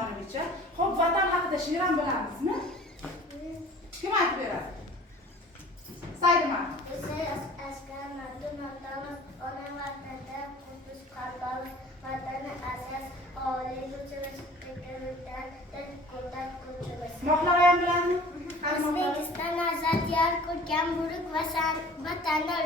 Usmonovicha. Xo'p, vatan haqida she'r ham bilamizmi? Kim aytib beradi? Saidman. Askar Mardonov ona vatanda Qutuz Qalbov vatani aziz oliy universitetida ko'rdan ko'chamiz. Mohlari ham biladimi? O'zbekiston azad yor ko'rgan buruk vatani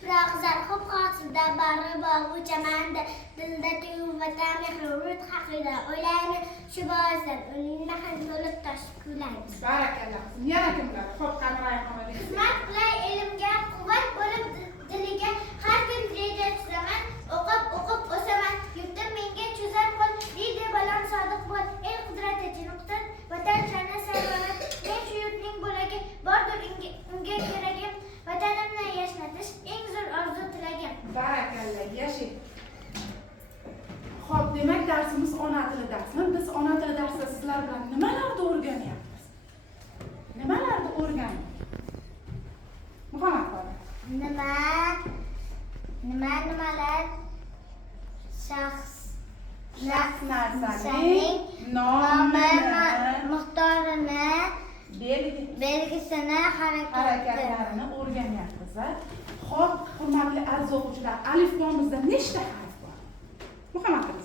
tuproq zarxob hosida bag'ri bog'u chamanda dilda tuyg'u vatan mehri urut haqida o'ylaymiz shu boisdan uning mehrini to'lib toshib kuylaymiz. Barakalloh. Yana kimlar? Xo'p, qamaraga qo'ying. Xizmat qilay elimga quvvat bo'lib diliga har kun reja tuzaman o'qib o'saman yurtim menga cho'zar qo'l deydi baland sodiq bo'l el qudrati jinuqdir vatan sha'ni sarvonat men shu yurtning bo'lagi bordir unga keragim vatanimni yashnatish eng zo'r orzu tilagim. Barakalloh, yashang. Xo'p, demak darsimiz ona tili darsi. Biz ona tili darsida sizlar bilan nimalarni o'rganyapmiz? Nimalarni o'rganyapmiz? Muhammad qoli. Nimalar shaxs narsaning nomini, miqdorini, belgisini, harakatlarini o'rganyapmiz. Xo'p, hurmatli aziz o'quvchilar, alifbomizda nechta harf bor? Muhammad qoli.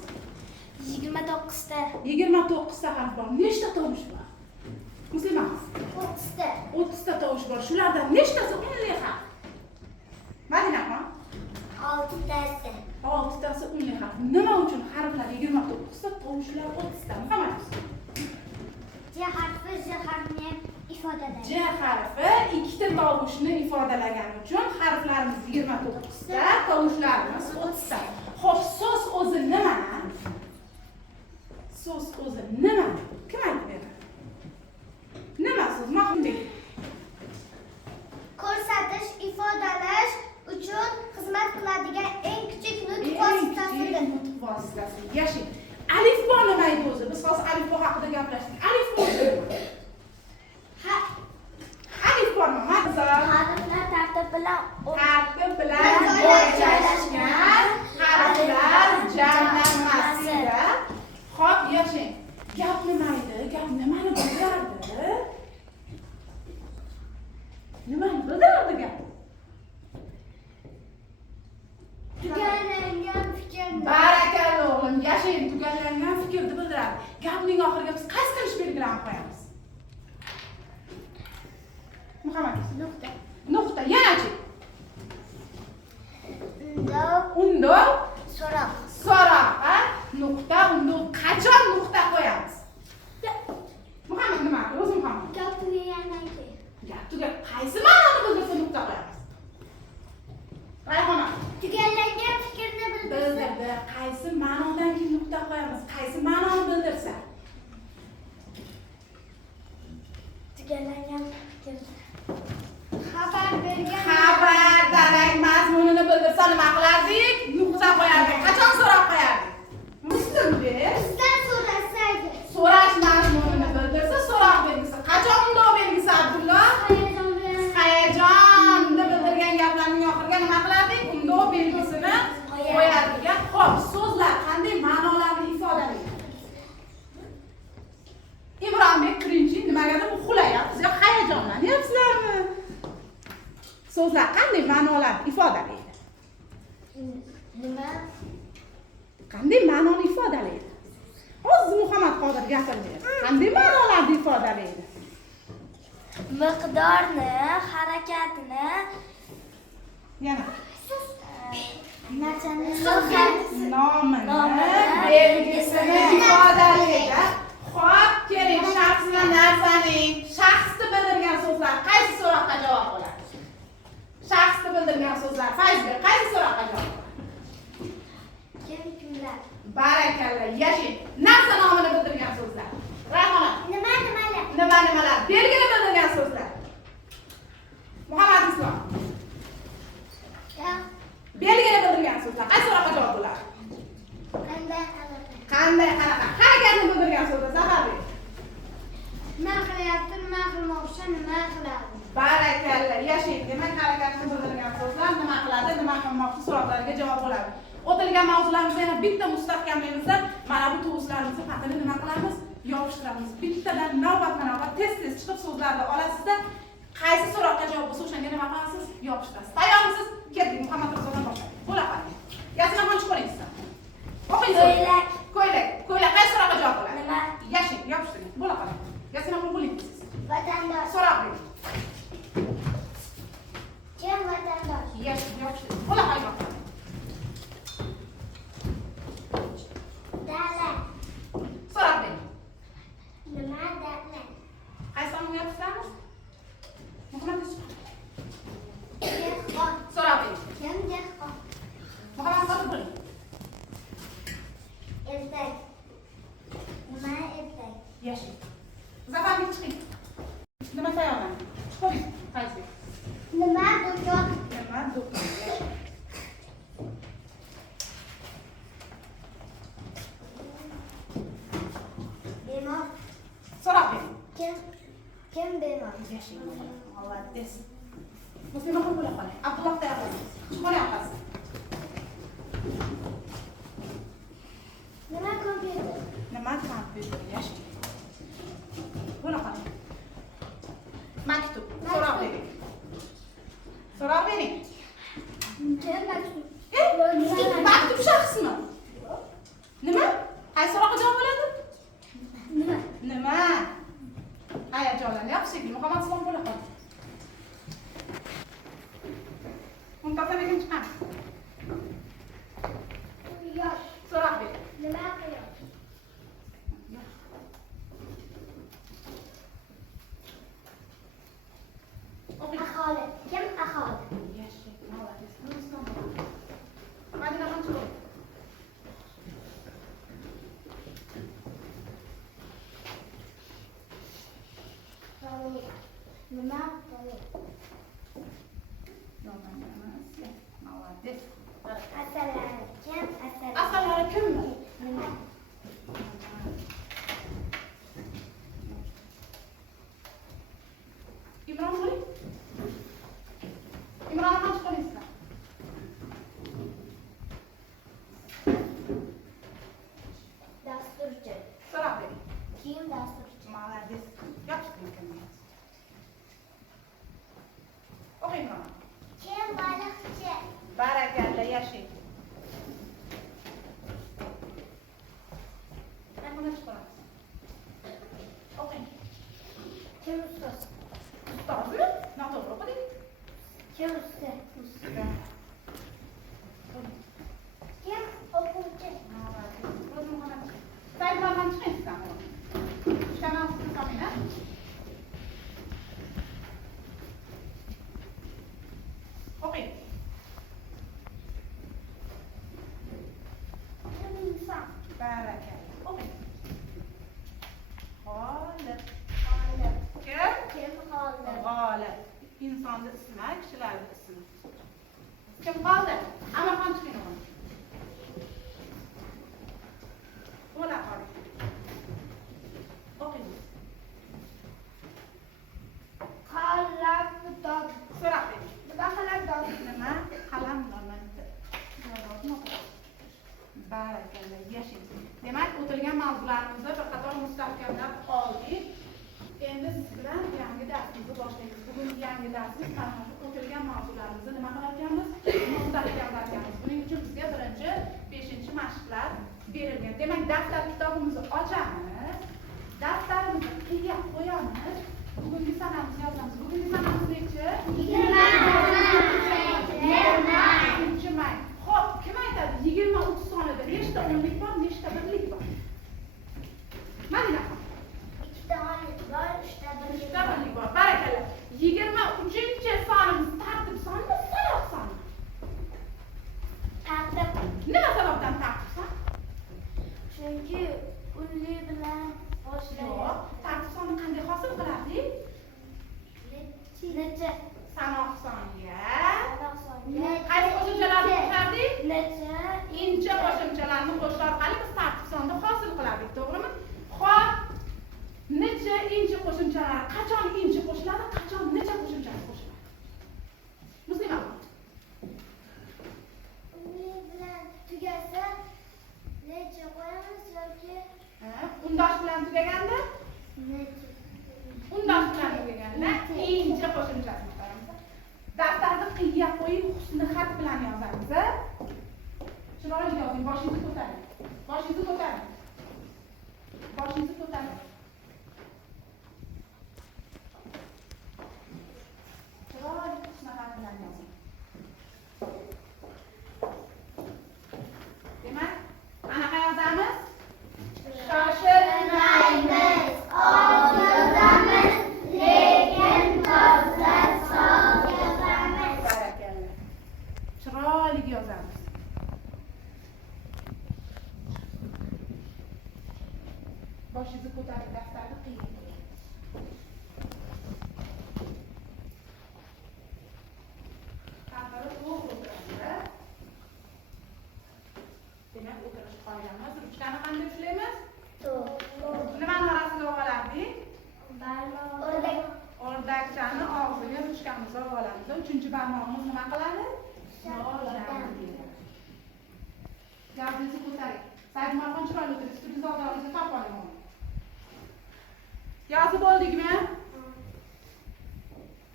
29 ta. 29 ta harf bor. Nechta tovush bor? Musulmon. 30 ta. 30 ta tovush bor. Shulardan nechtasi unli harf? Madinaxon. 6 tasi. 6 tasi unli harf. Nima uchun harflar 29 ta, tovushlar 30 ta? Muhammad. J harfni ifodalaydi. J harfi ikkita tovushni ifodalagani uchun harflarimiz 29 ta, tovushlarimiz 30 ta. Xo'p, so'z o'zi nima? So'z o'zi nima? Kim aytib beradi? Nima so'z? Mahmudbek. Ko'rsatish, ifodalash uchun xizmat qiladigan eng kichik nutq vositasidir. Nutq vositasi. Yashang. Alifbo nima edi o'zi? Biz hozir alifbo haqida gaplashdik. Alifbo nima? Alifbo nima? Harflar tartib bilan joylashgan harflar jamlanmasida. Xo'p, yashang. Gap nima edi? Gap nimani bildirardi? Nimani bildirardi gap? tugallangan fikrni. Barakalloh o'g'lim, yashang, tugallangan fikrni bildiradi. Gapning oxiriga biz qaysi tilish belgilarini qo'yamiz? Muhammad. Nuqta. Yana-chi? Undov. So'roq. Ha? Nuqta, undov. Qachon nuqta qo'yamiz? Muhammad nima? O'zi Muhammad. Gap tugagandan keyin. Gap tuga. Qaysi ma'noni bildirsa nuqta qo'yamiz? Rayhona. Tugallangan fikrni Bildirdi. Qaysi ma'nodan keyin nuqta qo'yamiz? Qaysi ma'noni bildirsa? tugallangan fikrni. Xabar bergan. Xabar darak mazmunini bildirsa nima qilardik? Nuqta qo'yardik. Qachon so'rab qo'yardik? Muslimdek. Bizdan so'rasaydi. So'rash mazmunini bildirsa so'roq belgisi. Qachon undov belgisi Abdulloh? Hayajonda bildirgan gaplarning oxiriga nima qilardik? Undov belgisini qo'yardik. Xo'p, so'zlar qanday ma'nolarni ifodalaydi? Ibrohim Kirinchi nimagadir uxlayapsiz yo hayajonlanyapsizlarmi? So'zlar qanday ma'nolarni ifodalaydi? Nima? Qanday ma'noni ifodalaydi? Hozir Muhammad Qodir gapirdi. Qanday ma'nolarni ifodalaydi? Miqdorni, harakatni, Yana narsani, nomini, belgisini ifodalaydi. Xo'p, keling, shaxs va narsaning shaxsni bildirgan so'zlar qaysi so'roqqa javob bo'ladi? Shaxsni bildirgan so'zlar Fayzbek qaysi so'roqqa javob bo'ladi? kimlar? Barakalloh, yashang. Narsa nomini bildirgan so'zlar. Rayhona. Nimalar? Nimalar? Belgini bildirgan so'zlar. Muhammad Islom. Belgini bildirgan so'zlar qaysi so'roqqa javob bo'ladi? Qanday qanaqa? Harakatni bildirgan so'zlar Zaharbek. Nima qilyapti, nima qilmoqchi, nima qiladi? Barakalloh, yashang. Demak, harakatni bildirgan so'zlar nima qiladi, nima qilmoqchi so'roqlariga javob bo'ladi. O'tilgan mavzularimizni yana bitta mustahkamlaymizda mana bu to'g'rilarimizni haqida nima qilamiz? yopishtiramiz. Bittadan navbatma-navbat tez-tez chiqib so'zlarni olasizda, qaysi so'roqqa javob bo'lsa o'shanga nima qilasiz? Yopishtirasiz. Tayyormisiz? Keldik, Muhammad Rizodan boshlaylik. Bo'la qani. Yasinaxon chiqaring siz. O'qing. Ko'ylak. Qaysi so'roqqa javob bo'ladi? Nima? Yashing, yopishtiring. Bo'la qani. Yasinaxon bo'ling siz. Vatandosh. So'roq bering. Kim vatandosh? Yashing, yopishtiring. Bo'la qani. Davlat. So'roq bering. Nima davlat? Qaysi so'roqni yopishtiramiz? Muhammad Yusuf. Dehqon. So'roq bering. Kim dehqon? Muhammad Qodir bo'ling. Ertak. Nima ertak? Yashing. Zafarlik chiqing. Nima tayyorlang? Chiqing. Qaysi? Nima do'kon? Nima do'kon? Yashing. Bemor. So'roq bering. Kim bemor? Yashing. Молодец. Muslima bo'la qoling. Abdulloh tayyorlang. Chiqing yoqasiz. Nima kompyuter? Nima kompyuter? Yashing. Bo'la qoling. Maktub. So'roq bering. So'roq bering. Kim maktub? Maktub shaxsmi? Nima? Qaysi so'roqqa javob bo'ladi? Nima? Nima? Hayajonlanyapsiz shekilli. Muhammad Islom bo'la qoling. Muntazam ekan chiqamiz. Yosh. So'roq bering. Nima quyosh? O'qing. Aholi. Kim aholi? Yashing. Молодец. Nuristton bo'la. Madinaxon chiqing. Nima? Молодец. Asalari. Kim asalari? Asalari kimmi? Nima? Imron bo'ling. Imron ham chiqaringizlar. Dasturchi. So'roq bering. Kim dasturchi? Молодец. Yopishtiring kimni. O'qing Imron. Kim baliqchi? Barakalla, yashang. Mana chiqaramiz. O'qing. Kim ustoz? Ustozmi? Noto'g'ri o'qiding. Kim usta? Usta. Kim o'quvchi? Молодец. O'zi Muhammad. Saydlardan chiqing sizdan. Ishlamam sizni samina. O'qing. Kim inson? Barakalla. O'qing. G'olib. G'olib. Kim? Kim g'olib? G'olib. Insonni ismi, kishilarning ismi. Kim qoldi? Amirxon chiqing o'g'lim. Bo'la qoling. O'qing. Qalamdon. So'roq bering. Nima qalamdon? Nima? Qalam nomadi. Barakalla, yashang. Demak, o'tilgan mavzularimizni bir qator mustahkamlab oldik. Endi siz bilan yangi darsimizni boshlaymiz. Bugun yangi darsimiz mana shu o'tilgan mavzularimizni nima qilar ekanmiz? Mustahkamlar ekanmiz. Buning uchun bizga birinchi 5-chi mashqlar berilgan. Demak, daftar kitobimizni ochamiz. Daftarimizni qiya qo'yamiz. Bugungi sanamizni yozamiz. Bugungi sanamiz necha? 20 may. Xo'p, kim aytadi? 23 sonida nechta o'nlik bor, nechta birlik bor? Madinaxon. 2 o'nlik bor, 3 birlik Uchta birlik bor. Barakalla. 23-chi sonimiz tartib sonimi, sanoq sonimi? tartib. Nima sababdan tartib son? Chunki unli bilan boshlaydi. Yo'q, tartib sonni qanday hosil qilardik? Necha? Sanoq songa Necha? qaysi qo'shimchalarni qo'shardik? Necha? Incha qo'shimchalarni qo'shish orqali biz tartib sonni hosil qilardik, to'g'rimi? Xo'p, necha incha qo'shimchalari qachon incha qo'shiladi, qachon necha qo'shimchasi qo'shiladi? Muslima. Unli bilan tugasa necha qo'yamiz yoki Undosh bilan tugaganda ko'taring, daftarni qiyin. Qanday to'g'ri o'tiradi. Demak, o'tirish qoidamiz ruchkani qanday ushlaymiz? Nimani orasiga olgandik? O'rdakchani og'ziga ruchkamizni olamiz. 3-barmog'imiz nima qiladi? Yordam beradi. Gavdingizni ko'taring. Saidmarhon chiroyli o'tirib, ustiga oldingizni topib olaman. Yozib oldikmi?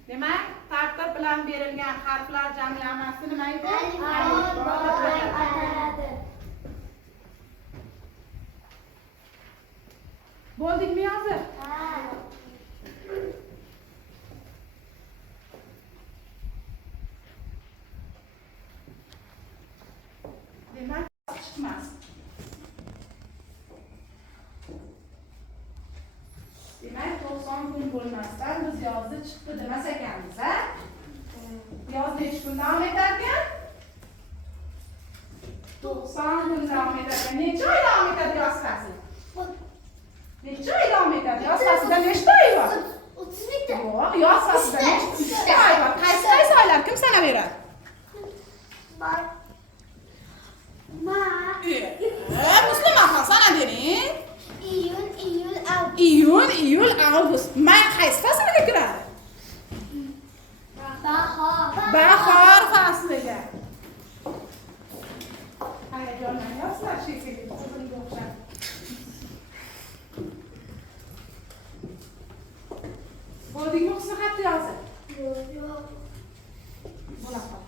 Demak, tartib bilan berilgan harflar jamlanmasi nima edi? Bo'ldikmi yozib? Demak, chiqmas. Demak, 90 kun bo'lmasdan biz yozda chiqdi demas ekanmiz, ha? Yoz necha kun davom etar ekan? 90 kun davom etar ekan. Necha oy davom etadi yoz fasli? Necha oy davom etadi? Yoz faslida nechta oy bor? 30 ta. Yo'q, yoz faslida 3 oy bor. Qaysi oylar kim sanab beradi? Musulmon sana bering. Iyun, avgust. May qaysi fasliga kiradi? Bahor fasliga. Hayajonlanyapsizlar shekilli, o'zimga o'xshab. Bo'ldingmi husni xatni yozib? Yo'q. Bo'la qol.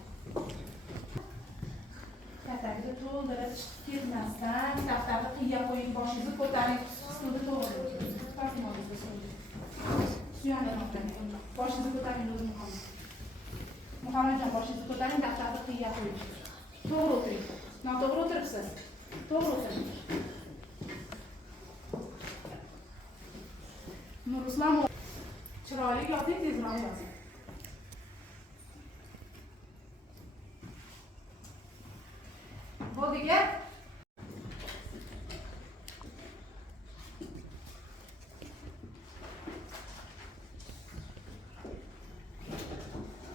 Katagiga to'ldirib chiqib ketmasdan daftarni qiya qo'ying, boshingizni ko'taring, stulni to'g'ri. Tortimoningizni so'ying. Suyondan o'tmang. Boshingizni ko'taring o'zi Muhammadjon, boshingizni ko'taring, daftarni qiya qo'ying. To'g'ri o'tiring. Noto'g'ri o'tiribsiz. To'g'ri o'tiring. Nuruslom chiroyli yozing, tezroq yozing. Bo'ldiga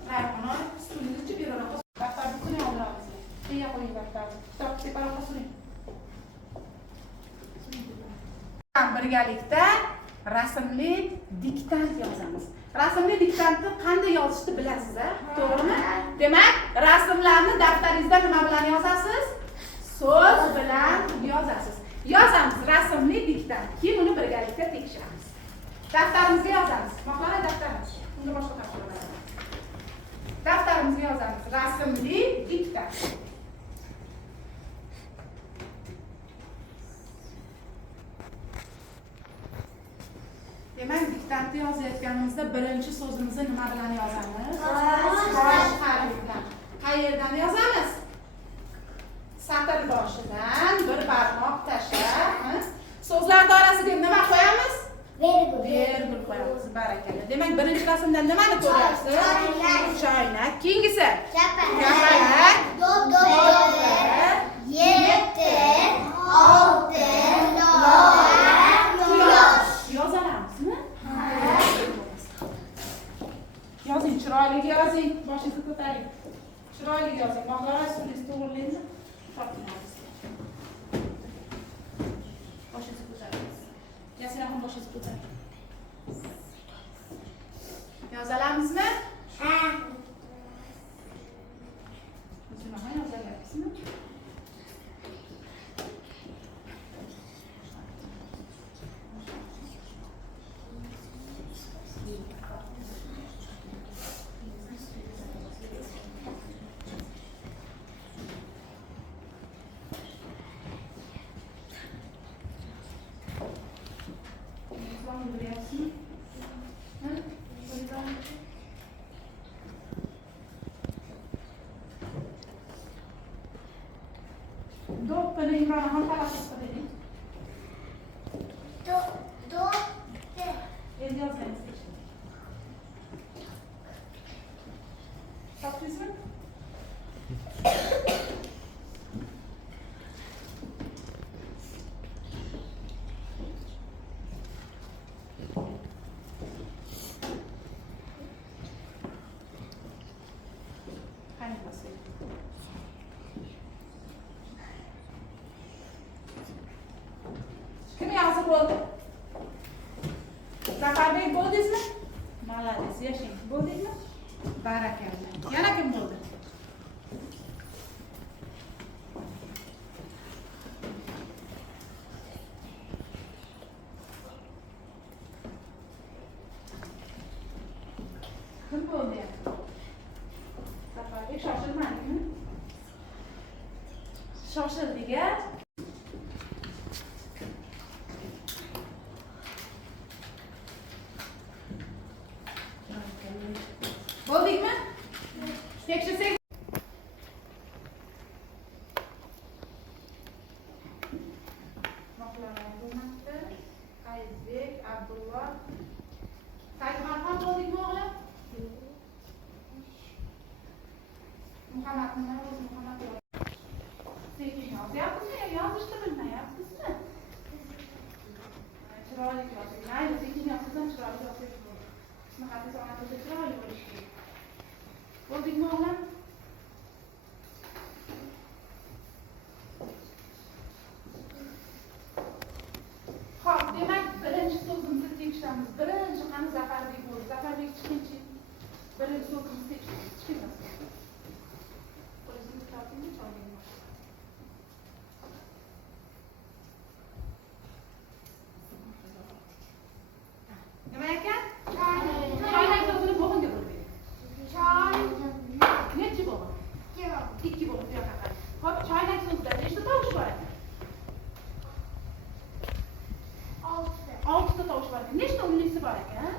Rayhona, stulingizchi beroqqa daftarni kuning olamiz. Qiya qo'ying daftarni. Kitobni teparoqqa suring. Birgalikda rasmli diktant yozamiz. Rasmli diktantni qanday yozishni bilasiz, a? To'g'rimi? Demak, rasmlarni daftaringizda nima bilan yozasiz? So'z bilan yozasiz. Yozamiz rasmli diktant. Keyin uni birgalikda tekshiramiz. Daftarimizga yozamiz. Maqola daftarimiz. Unda boshqa topshiriqlar. Daftarimizga yozamiz rasmli diktant. Demak, diktantni yozayotganimizda birinchi so'zimizni nima bilan yozamiz? Bosh harfi bilan. Qayerdan yozamiz? Satr boshidan bir barmoq tashlab, so'zlar doirasiga nima qo'yamiz? Virgul qo'yamiz. Barakalla. Demak, birinchi rasmdan nimani ko'ryapsiz? Choynak. Keyingisi? Kapalak. Yetti, olti, Yozalamizmi? Yozing, chiroyli yozing. Boshingizni ko'taring. Chiroyli yozing. Maqola ustiningizni to'g'rilaymi? Boshingizni ko'taring. Yasina ham boshingizni ko'taring. Yozalamizmi? Ha. Musulmon yozalyapsizmi? Doppel Imran ham talaffuz qiling. Endi yozamiz. Topdingizmi? bo'ldi. Zafarbek bo'ldingizmi? Malades, yashang. Bo'ldingmi? Barakallah. Yana kim bo'ldi? Kim bo'ldi? Zafarbek shoshilmadingmi? Shoshildik-a? Bo'ldikmi? Tekshirsak. Maqlalar bo'lmoqda. Qaysbek, Abdulloh. Saytmarhon bo'ldikmi o'g'lim? Muhammad nima o'zi Muhammad yo'q. Sekin yozyapsizmi? Yozishni bilmayapsizmi? Chiroyli yozing. Mayli, sekin yozsam chiroyli yozsangiz bo'ladi. Shunaqa ona chiroyli bo'lishi kerak. Bo'ldikmi o'g'lim? Xo'p, demak, birinchi so'zimizni tekshiramiz. Birinchi qani Zafarbek bo'ldi. Zafarbek chiqinchi. Birinchi so'zimizni tekshiramiz. Chiqamiz. Qo'lingizni torting, choying. Nima ekan? Choynak so'zini bo'g'inga bo'lmaydi. Nechi bo'g'in? 2 bo'g'in. Bu yoqqa qarang. Xo'p, choynak so'zida nechta tovush bor ekan? 6 ta tovush bor ekan. Nechta unlisi bor ekan?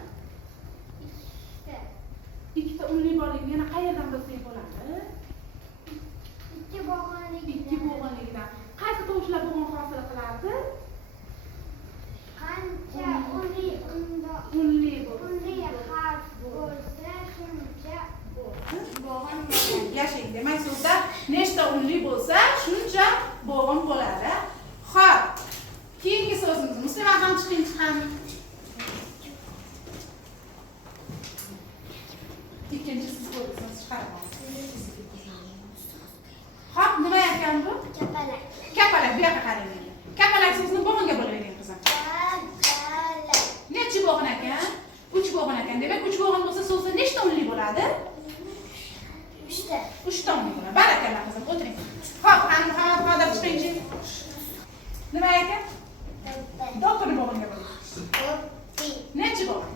2 ta unli borligini yana qayerdan bilsak bo'ladi? 2 bo'g'inligidan. 2 bo'g'inligidan. Qaysi tovushlar bo'g'in hosil qilardi? Qancha unli harf bo'lsa, shuncha bo'g'in bo'ladi. Yashang. Demak, so'zda nechta unli bo'lsa, shuncha bo'g'in bo'ladi. Xo'p. Keyingi so'zimiz Muslima ham chiqinchi ham. Ikkinchi siz bo'ldingiz, chiqarib olasiz. Xo'p, nima ekan bu? Kapalak. Kapalak, bu yoqqa qarang. Kapalak so'zini bo'g'inga bo'lavering qizim. Kapalak. Nechi bo'g'in ekan? 3 bo'g'in ekan. Demak, 3 bo'g'in bo'lsa so'zda nechta unli bo'ladi? 3 ta. 3 ta unli bo'ladi. Barakalloh qizim, o'tiring. Xo'p, Muhammad Qodir chiqinchi. Nima ekan? Doktorni bo'g'inga bo'ling. Nechi bo'g'in?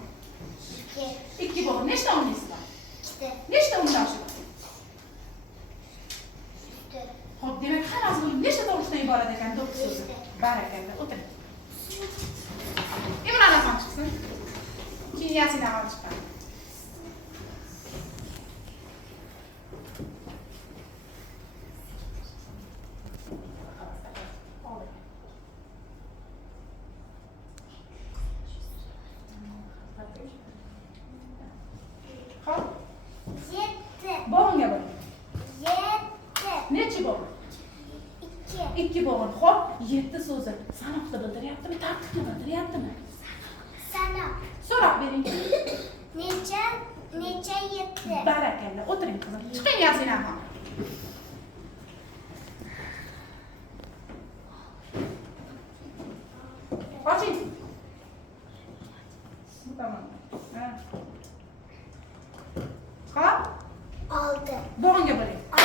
2 bo'g'in. Nechta unlisi bor? 2 ta. Nechta undoshi bor? 3 ta. Xo'p, demak, hammasi bo'lib nechta tovushdan iborat ekan doktor so'zi? Barakalloh, o'tiring. Imron ham chiqsin. Keyin Yasin ham chiqadi. Xo'p, 7. bo'g'inga bo'ling. 7. Nechi bo'g'in? 2. 2 bo'g'in. Xo'p, 7 so'zi sanoqni bildiryaptimi, tartibni bildiryaptimi? Sanoq. So'roq bering. Necha 7? Barakalloh, o'tiring qizim. Chiqing Yasin ham. Oching. Tamam. Ha. Xo'p, 6. bo'g'inga bo'ling. 6.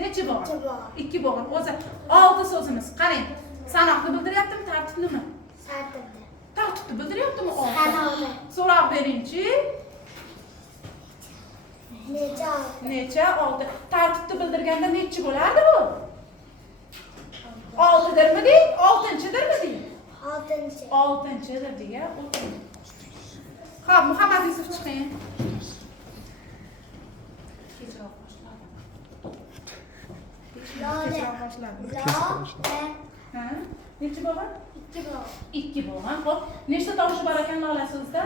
Nechi bo'g'in? 2 bo'g'in. 2 bo'g'in. O'zi 6 so'zimiz. Qarang. Sanoqni bildiryaptimi, tartibnimi? Tartibda. Tartibni bildiryaptimi? Sanoqni. So'roq beringchi. Necha? Necha? 6. Tartibni bildirganda nechi bo'lardi bu? 6dirmi deng? 6-chidirmi deng? 6. 6-chidir deya o'tiring. Xo'p, Muhammad Yusuf chiqing. Kechroq boshladim. Kechroq boshladim. Ha? Nechi bo'g'in? 2 bo'g'in. 2 bo'g'in. Xo'p, nechta tovushi bor ekan Lola so'zda?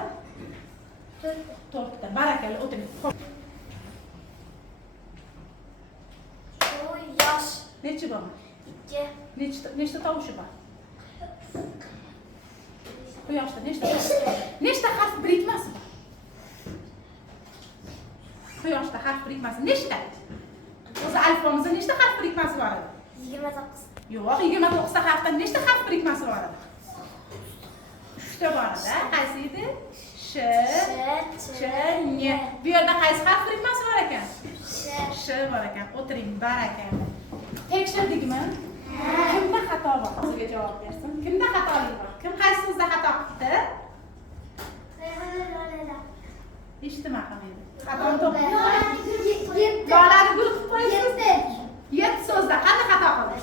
4. 4 ta. Barakalloh, o'tiring. Xo'p, Yosh. nechi bo'g'in? 2. Nechta tovushi bor? Quyoshda nechta harf birikmasi bor? Quyoshda harf birikmasi nechta? O'zi alifbomizda nechta harf birikmasi bor edi? 29. Yo'q, 29 ta harfdan nechta harf birikmasi bor edi? ikkita bor edi. Qaysi edi? Sh, ch, n. Bu yerda qaysi harf birikmasi bor ekan? Sh bor ekan. O'tiring, barakalla. Tekshirdikmi? Kimda xato bor? O'ziga javob bersin. Kimda xatolik bor? Kim qaysi so'zda xato qildi? Eshitmadim endi. Xatoni toping. Lolani gul qilib qo'yasiz. 7 so'zda qanday xato qildi?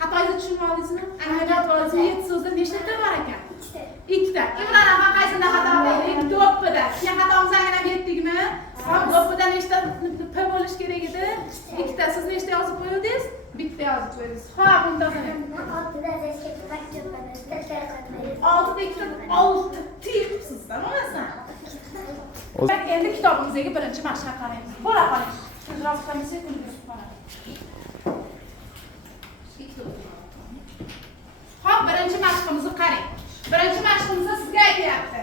Xatoyni tushunib oldingizmi? Anglab oldingizmi? 7 so'zda nechta bor ekan? 2ta. Imron aka qaysida xato qildik? Do'ppida. Keyin xatomizni anglab yetdikmi? Hop, do'ppida nechta p bo'lish kerak edi? 2ta. Siz nechta yozib qo'ydingiz? Bitta yozib qo'ydingiz. Xo'p, undasan. 6 tiqibsiz, tamommi? Endi kitobimizdagi birinchi mashqqa qaraymiz. Bo'la qoling. Tezroq qilmasak, kulib qoladi. Xo'p, birinchi mashqimizni qarang. Birinchi mashqimizda sizga aytyapti.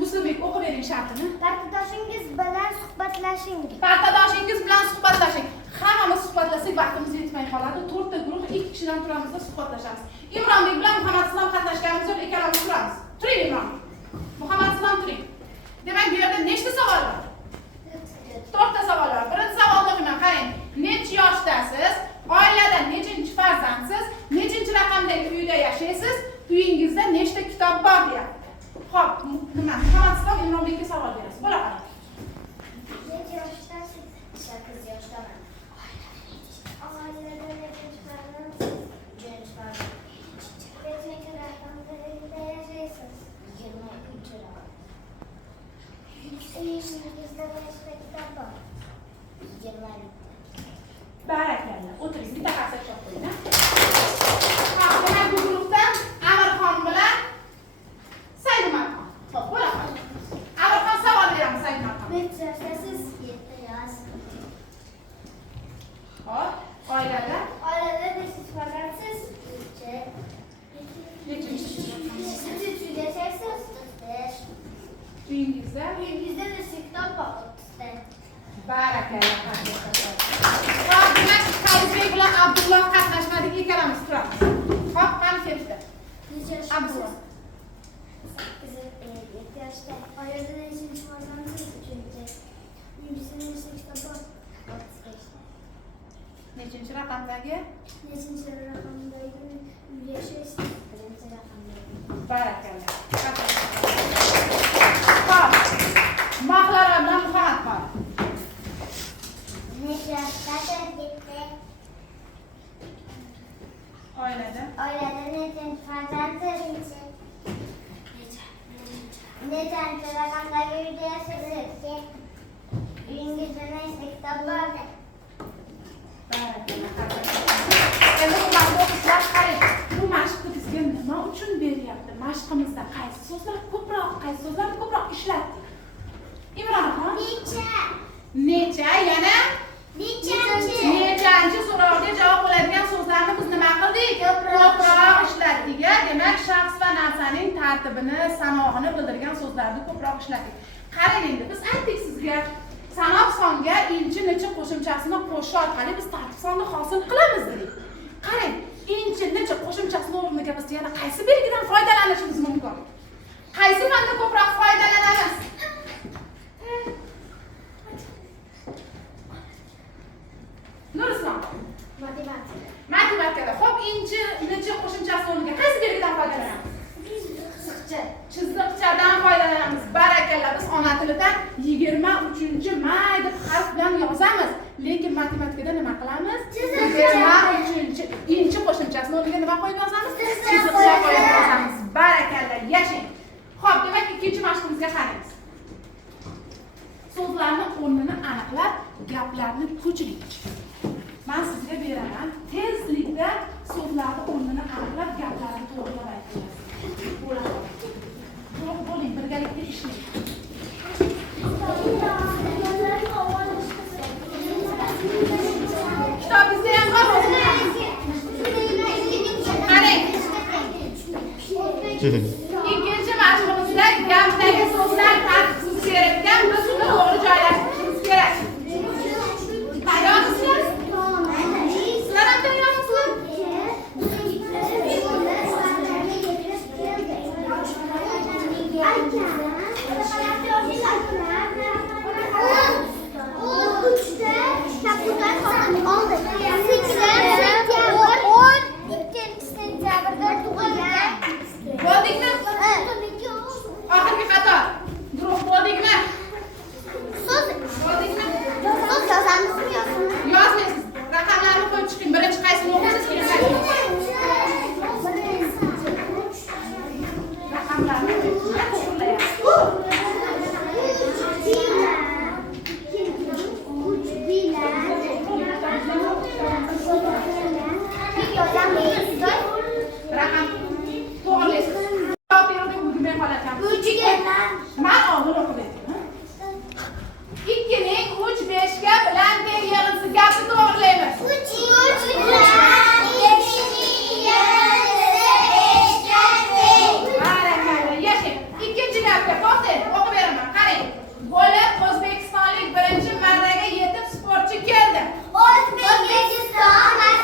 Muslimbek o'qib bering shartini. Partadoshingiz bilan suhbatlashing. Partadoshingiz bilan suhbatlashing. Hammamiz suhbatlasak vaqtimiz yetmay qoladi. 4 ta guruh 2 kishidan turamizda suhbatlashamiz. Imronbek bilan Muhammad Islom qatnashganimiz uchun ikkalamiz turamiz. Turing Imron. Muhammad Islom turing. Demak, bu yerda nechta savol bor? 4 ta savol bor. Birinchi savolni o'qiyman, qarang. Necha yoshdasiz? Oilada nechinchi farzandsiz? Nechinchi raqamdagi uyda yashaysiz? Uyingizda nechta kitob bor deyapti. Xo'p, nima? Muhammad Islom Imronbekka savol berasiz. Bo'la qoling. Necha yoshdasiz? 8 yoshdaman. Oilada nechinchi farzandsiz? 3 farzand. Nechinchi raqamda yashaysiz? 23 raqam. Uyingizda nechta kitob bor? 20. Barakalla. O'tiring, bitta qarsak chop qo'ying. Xo'p, demak bu guruhdan Amirxon bilan Saydumarxon. Xo'p, bo'la qoling. Amirxon savol beramiz Saydumarxon. Necha yoshsiz? 7 yosh. Xo'p, oilada Nechta farzandsiz? 3. nechinchi? Uyda yashaysiz? 5. Uyingizda Uyingizda nechta kitob bor? 30 ta. barakalla. Xo'p, demak Qaysbek bilan Abdulloh qatnashmadik, ikkalamiz turamiz. Xo'p, qani ketdi. Necha yoshsiz? Abdulloh. 7 yoshda. Oilada nechinchi farzandsiz? 3. Uyingizda nechta kitob bor? 35 ta. Nechinchi raqamdagi? Nechinchi raqamdagi uyda yashaysiz? 1-raqamdagi. Barakalla. Xo'p, Mahlara bilan Muhammad bor. Necha yoshdadir? 7. Oilada Oilada nechinchi farzandsiz? Nechanchi raqamdagi uyda yashaysiz? Uyingizda nechta kitob bor? Endi hurmatli o'quvchilar, qarang. Bu mashqni bizga nima uchun beryapti? Mashqimizda qaysi so'zlar ko'proq, qaysi so'zlarni ko'proq ishlatdik? Imronxon, necha, yana nechanchi so'rovga javob bo'ladigan so'zlarni biz nima qildik? Ko'proq ishlatdik. Demak, shaxs va narsaning tartibini, sanog'ini bildirgan so'zlarni ko'proq ishlatdik. Qarang endi, biz aytdik sizga, sanoq songa inchi necha qo'shimchasini qo'shish orqali biz tartib sonni hosil qilamiz dedik. Qarang, inchi necha qo'shimchasini o'rniga biz yana qaysi belgidan foydalanishimiz mumkin? Qaysi fanda ko'proq foydalanamiz? Nurislom. Matematikada. Xo'p, inchi necha qo'shimchasi o'rniga qaysi belgidan foydalanamiz? Chiziqchadan foydalanamiz. Barakalla, biz ona tilida 23-may deb harf bilan yozamiz. Lekin matematikada nima qilamiz? 23-inchi qo'shimchasini o'rniga nima qo'yib yozamiz? Chiziqcha qo'yib yozamiz. Barakalla, yashang. Xo'p, demak, ikkinchi mashqimizga qaraymiz. So'zlarni o'rnini aniqlab, gaplarni ko'chiring. Men sizga beraman. Tezlikda so'zlarni o'rnini aniqlab, gaplarni to'g'rilab aytasiz. Bo'ladi. To'g'ri bo'ling, birgalikda ishlang. Kitobingizda ham bor o'zini. Qarang. Ikkinchi mashqimizda gapdagi so'zlar tartibsiz kerakdan biz uni to'g'ri joylashtirishimiz kerak. Tayyormisizlar? Sizlar ham tayyormisizlar? Bo'ldingmi? Oxirgi xato. Guruh bo'ldingmi? Bo'ldingmi? Yozmaysiz. Raqamlarni qo'yib chiqing. Birinchi qaysini o'qiysiz, keyin qaysi? Raqamlarni raqam to'g'rilaysiz. Javob berdim, bugun qolacam. Men oldin o'qib berdim. 2ning 3 5ga bilan teng yig'insi gapni to'g'rilaymiz. 3 bilan 2ning yig'insi 5ga teng. Barakalla, yashang. Ikkinchi gapga to'xtang, o'qib beraman. Qarang. Bo'lib o'zbekistonlik birinchi marraga yetib sportchi keldi. O'zbekiston emas.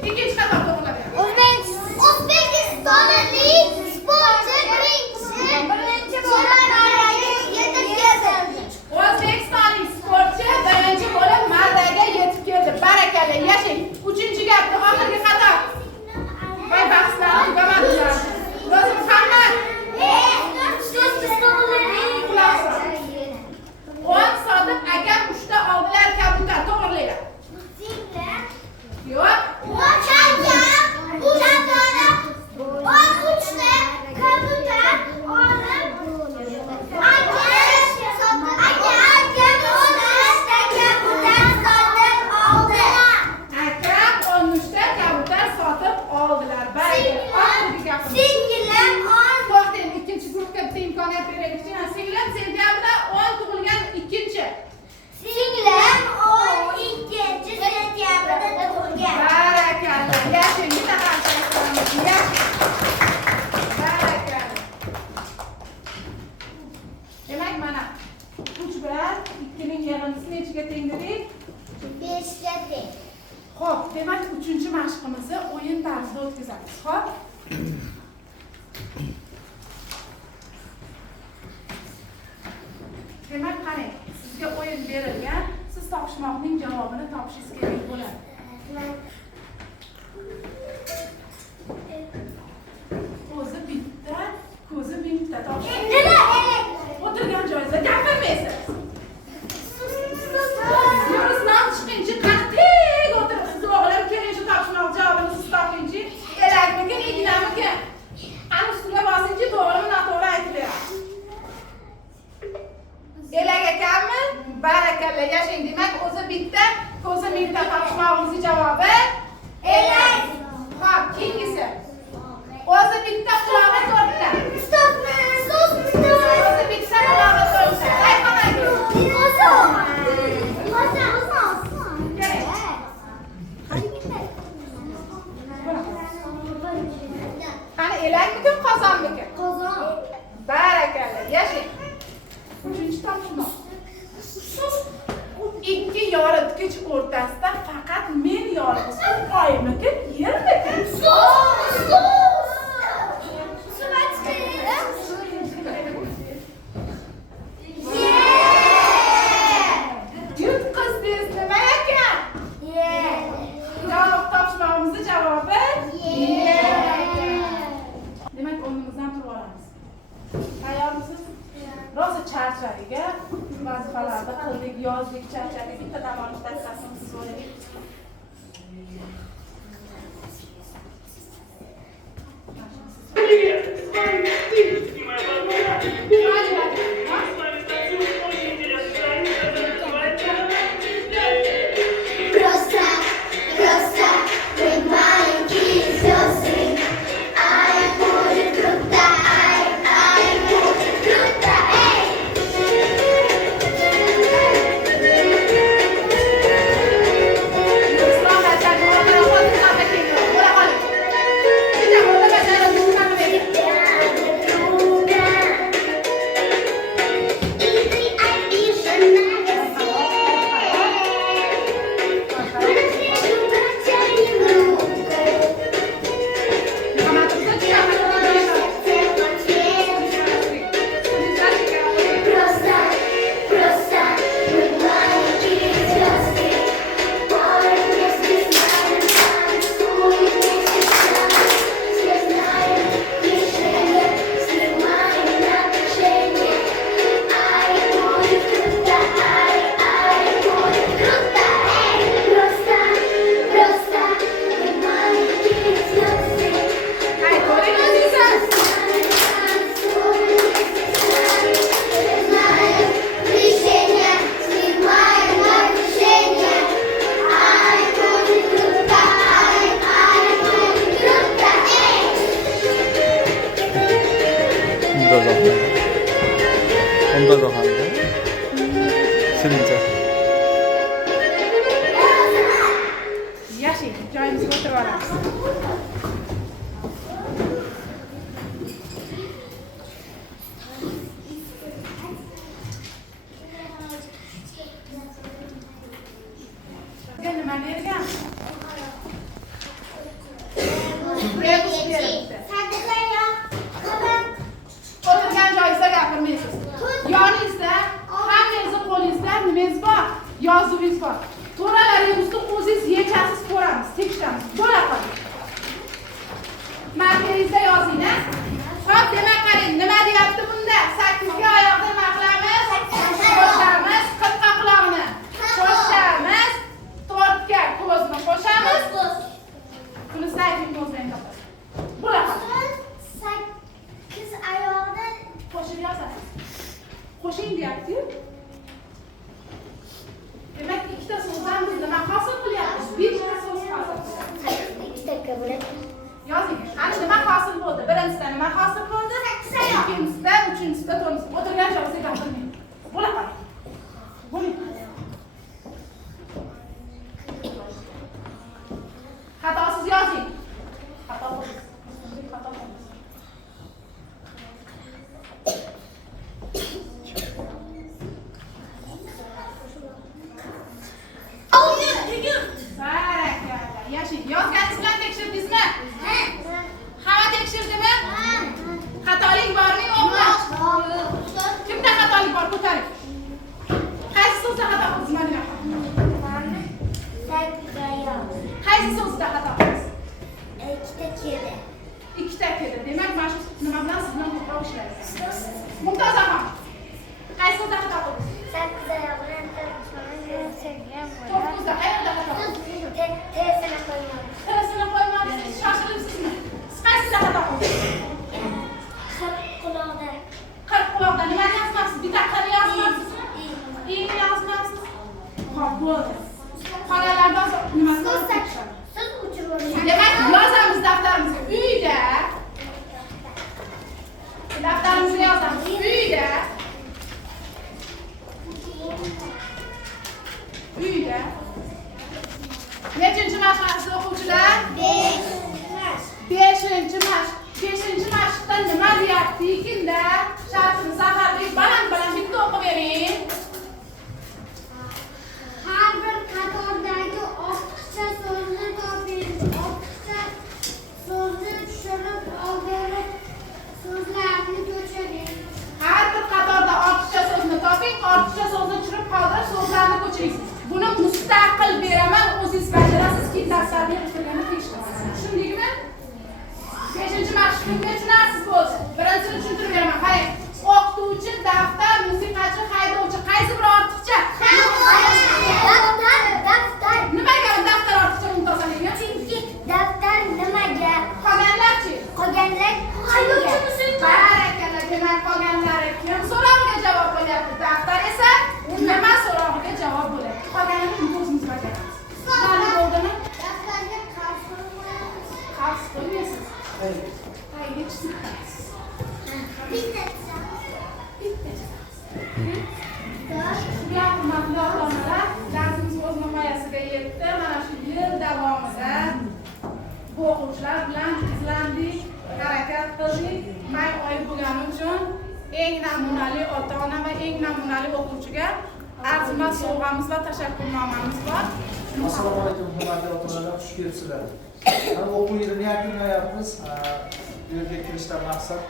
Ikkinchi xato to'g'rilab beraman. O'zbekistonlik sportchi birinchi bo'lib marraga yetib keldi. Barakalla, yashang. Uchinchi gapni oxirgi xato. Voy bahslar tugamadi. Ro'zi Muhammad. O'n Sodiq akam 3 ta oldilar kabutar to'g'rilaylar. Yo'q. Akam 13 ta kabutar sotib oldilar. Barakalla. Oxirgi gapim. To'xtang, ikkinchi guruhga bitta imkoniyat beraylik. Singlim sentyabrda 10 tug'ilgan ikkinchi. Barakalla. Yashang, bitta qarshi aytamiz. Yashang. Barakalla. Demak, mana 3 bilan 2ning yig'indisi nechiga teng dedik? 5ga teng. Xo'p, demak, 3-mashqimizni o'yin tarzida o'tkazamiz. Xo'p? Demak, qarang, sizga o'yin berilgan, siz topishmoqning javobini topishingiz kerak bo'ladi. O'zi bitta, ko'zi mingta topish. O'tirgan joyingizda gapirmaysiz. Yo'lingizdan chiqingchi, qattiq o'tiribsiz o'g'lim, keling topishmoq javobini siz topingchi. Elakmikin, ignamikin. Ana ustiga bosingchi, to'g'rimi, noto'g'ri aytib beradi. Elak ekanmi? Barakalla, yashang. Demak, o'zi bitta, ko'zi mingta topishmog'imizning javobi elak. Xo'p, keyingisi. O'zi bitta, qulog'i to'rtta. O'zi bitta, qulog'i to'rtta. Aytmaydi. Qani elakmikin, qozonmikin? Barakalla, yashang. 3-topishmoq. Ikki yoritgich o'rtasida faqat men yoritishim oymikin, yermikin? Yutqizdingiz nima ekan? Javob topishmog'imizning javobi demak, o'rnimizdan turib olamiz. Tayyormisiz? Rosa charchadik, vazifalarni qildik, yozdik, charchadik. Bitta dam olish daqiqasini siz o'ylaylik. dozoqda. Unda dozoqda. Shirincha. Yaxshi, joyimizga o'tirib olamiz. Nima bergan? O'tirgan joyingizda gapirmaysiz. Yoningizda, hammangizni qo'lingizda nimangiz bor? Yozuvingiz bor. To'ralaringizni o'zingiz yechasiz, ko'ramiz, tekshiramiz. Bo'la qoling. Markangizda yozing-a. Xo'p, demak qarang, nima deyapti bunda? 8 ga oyoqda nima qilamiz? Qo'shamiz, 40 ga quloqni. Qo'shamiz, 4 ga ko'zni qo'shamiz. Buni sayting ko'zdan topasiz. Bo'la qoling. 8 oyoqda Qo'shib yozasiz. Qo'shing deyapti-yu. Demak, ikkita so'zdan biz nima hosil qilyapmiz? Bitta so'z hosil qilyapmiz. ikkita bo'ladi. Yozing. Ana nima hosil bo'ldi? Birinchisida nima hosil bo'ldi? Ikkinchisida, uchinchisida, to'rtinchisida. O'tirgan joyingizga gapirmang. Bo'la qoling. Bo'ling. Xatosiz yozing. Xato bo'ldi. Xato bo'ldi. Barakalla. Yashing. Yozganingiz bilan tekshirdingizmi? Hamma tekshirdimi? Xatolik bormi, yo'qmi? Kimda xatolik bor? Ko'taring. Qaysi so'zda xato qildingiz? Mana qaysi so'zda xato qildingiz? Ikkita keldi. Demak, mana shu nima bilan siz bilan ko'proq ishlaysiz. Mumtozaxon. Qaysi so'zda xato qildingiz? 9da qayerda xato qildingiz? Tirisini qo'ymadingiz, shoshilibsizmi? Siz qaysida xato qildingiz? 40 quloqda nimani yozmabsiz? Bitaqani yozmabsizmi? Iyni yozmabsiz? Xo'p, bo'ldi. Qolganlarda nimasini tekshiramiz. Demak, yozamiz daftarimizga. Uyda. Daftarimizga yozamiz. Uyda. Uyda. Nechinchi mashqasiz o'quvchilar? 5-chi mashq. 5-chi mashqda nima deyapti ekinda? Shartini Zafarbek baland bitta o'qib bering. Har bir qatordagi ortiqcha so'zni toping. Ortiqcha so'zni tushirib oldirib, so'zlarni ko'chiring. Har bir qatorda ortiqcha so'zni toping, ortiqcha so'zni tushirib qoldirib, so'zlarni ko'chiring. Buni mustaqil beraman, o'zingiz bajarasiz, keyin daftarga yozilganini tekshirasiz. Tushundingmi? 5-chi mashq kimga tushunarsiz bo'lsa, birinchisini tushuntirib beraman. Qarang. O'qituvchi, daftar, musiqachi, haydovchi qaysi biri ortiqcha? Daftar. Nimaga daftar ortiqcha mumtozaligi? Chunki daftar nimaga? Qolganlarchi? Qolganlar haydovchi musulmon. Barakalla, demak qolganlari kim so'roviga javob bo'lyapti? Daftar esa nima so'roviga javob bo'lyapti? Qolganini o'zimiz bajaramiz. Tushunarli bo'ldimi? Daftarga qarshi qo'yamiz. Qarshi qo'ymaysiz. Qayga chizasiz? Bitta. Bilan hurmatli ota-onalar, darsimiz o'z nihoyasiga yetdi. Mana shu yil davomida bu o'quvchilar bilan izlandik, harakat qildik. May oyi bo'lgani uchun eng namunali ota-ona va eng namunali o'quvchiga arzimas sovg'amiz va tashakkurnomamiz bor. Assalomu alaykum, hurmatli ota-onalar, xush kelibsizlar. O'quv yilini yakunlayapmiz. Bu yerga kirishdan maqsad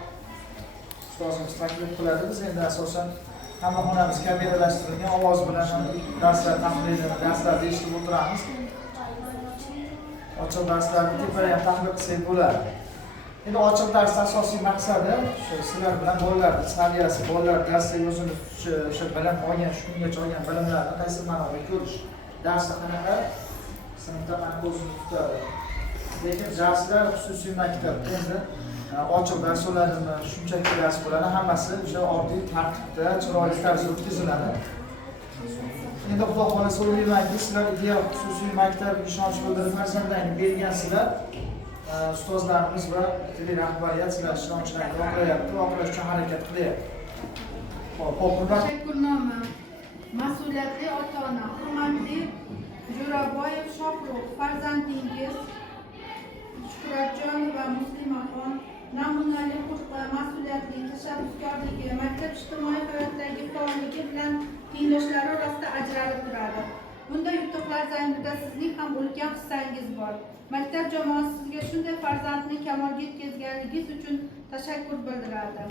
ustozimiz taklif qiladi. Biz endi asosan hamma xonamiz kameralashtirilgan, ovoz bilan darslar tahlilini, darslarni eshitib o'tiramiz. Ochiq darslarni tepadan tahlil qilsak bo'ladi. Endi ochiq dars asosiy maqsadi shu sizlar bilan bolalarning saviyasi, bolalar darsda o'zini o'sha bilim olgan, shu kungacha olgan bilimlarni qaysi ma'noda ko'rish. Darsda qanaqa sinfda qanaqa o'zini tutadi. Lekin darslar xususiy maktabda endi ochiq dars bo'ladimi, shunchaki dars bo'ladi, hammasi o'sha oddiy tartibda, chiroyli tarzda o'tkaziladi. Endi xudo xolasa o'ylaymanki, sizlar ideal xususiy maktab ishonch bildirib farzandlaringizni bergansizlar. ustozlarimiz va tili rahbariyat sizlar ishtirokchilarga oqlayapti, oqlash uchun harakat qilyapti. Xo'p, Tashakkurnoma. Mas'uliyatli ota-ona, hurmatli Jo'raboyev Shohrux, farzandingiz Shuhratjon va Muslimaxon namunali mas'uliyatli, tashabbuskorligi, maktab ijtimoiy hayotdagi faolligi bilan tengdoshlari orasida ajralib turadi. Bunday yutuqlar zaminida sizning ham ulkan hissangiz bor. Maktab jamoasi sizga shunday farzandni kamolga yetkazganingiz uchun tashakkur bildiradi.